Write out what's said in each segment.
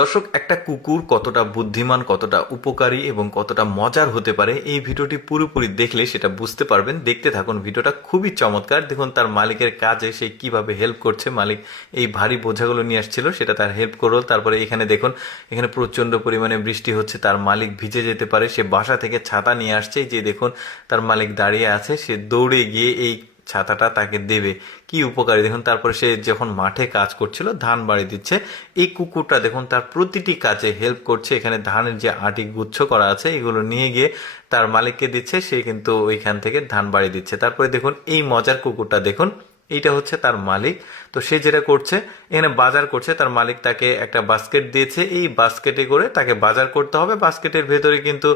দর্শক, একটা কুকুর কতটা বুদ্ধিমান, কতটা উপকারী এবং কতটা মজার হতে পারে এই ভিডিওটি পুরোপুরি দেখলে সেটা বুঝতে পারবেন। দেখতে থাকুন, ভিডিওটা খুবই চমৎকার। দেখুন তার মালিকের কাজে সে কিভাবে হেল্প করছে। মালিক এই ভারী বোঝাগুলো নিয়ে আসছিল, সেটা তার হেল্প করল। তারপরে এখানে দেখুন, এখানে প্রচণ্ড পরিমাণে বৃষ্টি হচ্ছে, তার মালিক ভিজে যেতে পারে, সে বাসা থেকে ছাতা নিয়ে আসছে। এই যে দেখুন, তার মালিক দাঁড়িয়ে আছে, সে দৌড়ে গিয়ে এই ছাতাটা তাকে দেবে। কি উপকারী দেখুন। তারপর সে যখন মাঠে কাজ করছিল, ধান বাড়ি দিচ্ছে, এই কুকুরটা দেখুন তার প্রতিটি কাজে হেল্প করছে। এখানে ধানের যে আটি গুচ্ছ করা আছে, এগুলো নিয়ে গিয়ে তার মালিককে দিচ্ছে, সে কিন্তু ওইখান থেকে ধান বাড়ি দিচ্ছে। তারপরে দেখুন এই মজার কুকুরটা দেখুন, এইটা হচ্ছে তার মালিক। তো সে যেটা করছে, এখানে বাজার করছে, তার মালিক তাকে একটা বাস্কেট দিয়েছে, এই বাস্কেটে করে তাকে বাজার করতে হবে। বাস্কেটের ভেতরে কিন্তু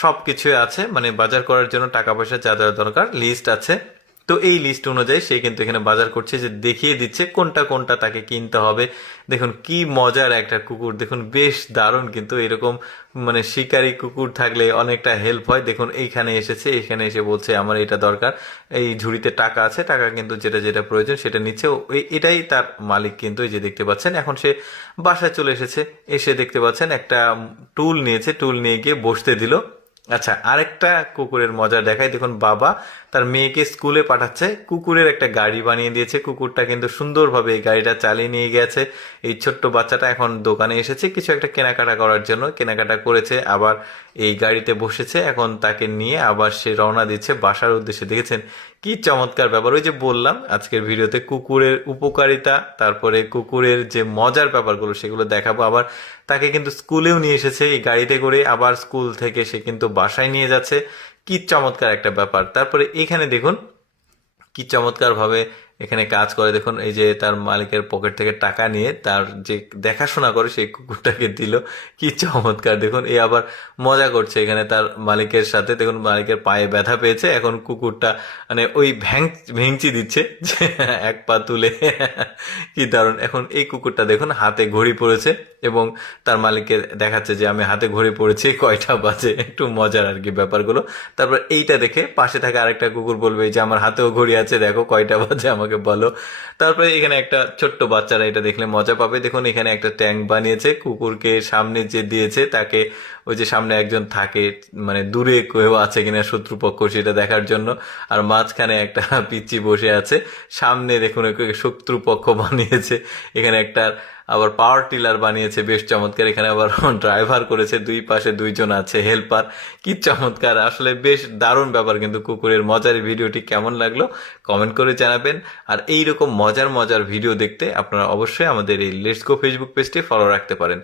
সব কিছুই আছে, মানে বাজার করার জন্য টাকা পয়সা যা যা দরকার লিস্ট আছে। তো এই লিস্ট অনুযায়ী সে কিন্তু এখানে বাজার করছে, যে দেখিয়ে দিচ্ছে কোনটা কোনটা তাকে কিনতে হবে। দেখুন কি মজার একটা কুকুর, দেখুন বেশ দারুণ। কিন্তু এরকম মানে শিকারী কুকুর থাকলে অনেকটা হেল্প হয়। দেখুন এইখানে এসেছে, এখানে এসে বলছে আমার এটা দরকার, এই ঝুড়িতে টাকা আছে, টাকা কিন্তু যেটা যেটা প্রয়োজন সেটা নিচ্ছে। এটাই তার মালিক কিন্তু, এই যে দেখতে পাচ্ছেন। এখন সে বাসায় চলে এসেছে, এসে দেখতে পাচ্ছেন একটা টুল নিয়েছে, টুল নিয়ে গিয়ে বসতে দিল। আচ্ছা, আরেকটা কুকুরের মজা দেখাই। দেখুন বাবা তার মেয়েকে স্কুলে পাঠাচ্ছে, কুকুরের একটা গাড়ি বানিয়ে দিয়েছে। কুকুরটা কিন্তু সুন্দরভাবে এই গাড়িটা চালিয়ে নিয়ে গেছে। এই ছোট্ট বাচ্চাটা এখন দোকানে এসেছে কিছু একটা কেনাকাটা করার জন্য, কেনাকাটা করেছে, আবার এই গাড়িতে বসেছে। এখন তাকে নিয়ে আবার সে রওনা দিচ্ছে বাসার উদ্দেশ্যে। দেখেছেন কি চমৎকার ব্যাপার। ওই যে বললাম আজকের ভিডিওতে কুকুরের উপকারিতা, তারপরে কুকুরের যে মজার ব্যাপারগুলো সেগুলো দেখাবো। আবার তাকে কিন্তু স্কুলেও নিয়ে এসেছে এই গাড়িতে করে, আবার স্কুল থেকে সে কিন্তু বাসায় নিয়ে যাচ্ছে। কি চমৎকার একটা ব্যাপার। তারপরে এখানে দেখুন কি চমৎকার ভাবে এখানে কাজ করে। দেখুন এই যে তার মালিকের পকেট থেকে টাকা নিয়ে তার যে দেখাশোনা করে সেই কুকুরটাকে দিল। কি চমৎকার। দেখুন এই আবার মজা করছে এখানে তার মালিকের সাথে। দেখুন মালিকের পায়ে ব্যথা পেয়েছে, এখন কুকুরটা মানে ওই ভেঙচি দিচ্ছে যে এক পা তুলে। কি দারুণ। এখন এই কুকুরটা দেখুন হাতে ঘড়ি পড়েছে এবং তার মালিককে দেখাচ্ছে যে আমি হাতে ঘড়ি পড়েছি, কয়টা বাজে। একটু মজার আর কি ব্যাপারগুলো। তারপর এইটা দেখে পাশে থাকা আরেকটা কুকুর বলবে যে আমার হাতেও ঘড়ি আছে, দেখো কয়টা বাজে আমাকে বলো। তারপরে এখানে একটা ছোট্ট বাচ্চারা এটা দেখলে মজা পাবে। দেখুন এখানে একটা ট্যাঙ্ক বানিয়েছে, কুকুরকে সামনে যে দিয়েছে তাকে, ওই যে সামনে একজন থাকে, মানে দূরে কেউ আছে কিনা শত্রুপক্ষ সেটা দেখার জন্য, আর মাঝখানে একটা পিচ্চি বসে আছে। সামনে দেখুন শত্রুপক্ষ বানিয়েছে। এখানে একটা আবার পাওয়ার টিলার বানিয়েছে, বেশ চমৎকার। এখানে আবার ড্রাইভার করেছে, দুই পাশে দুইজন আছে হেল্পার। কি চমৎকার, আসলে বেশ দারুণ ব্যাপার। কিন্তু কুকুরের মজার ভিডিওটি কেমন লাগলো কমেন্ট করে জানাবেন। আর এইরকম মজার মজার ভিডিও দেখতে আপনারা অবশ্যই আমাদের এই লেটস গো ফেসবুক পেজটি ফলো রাখতে পারেন।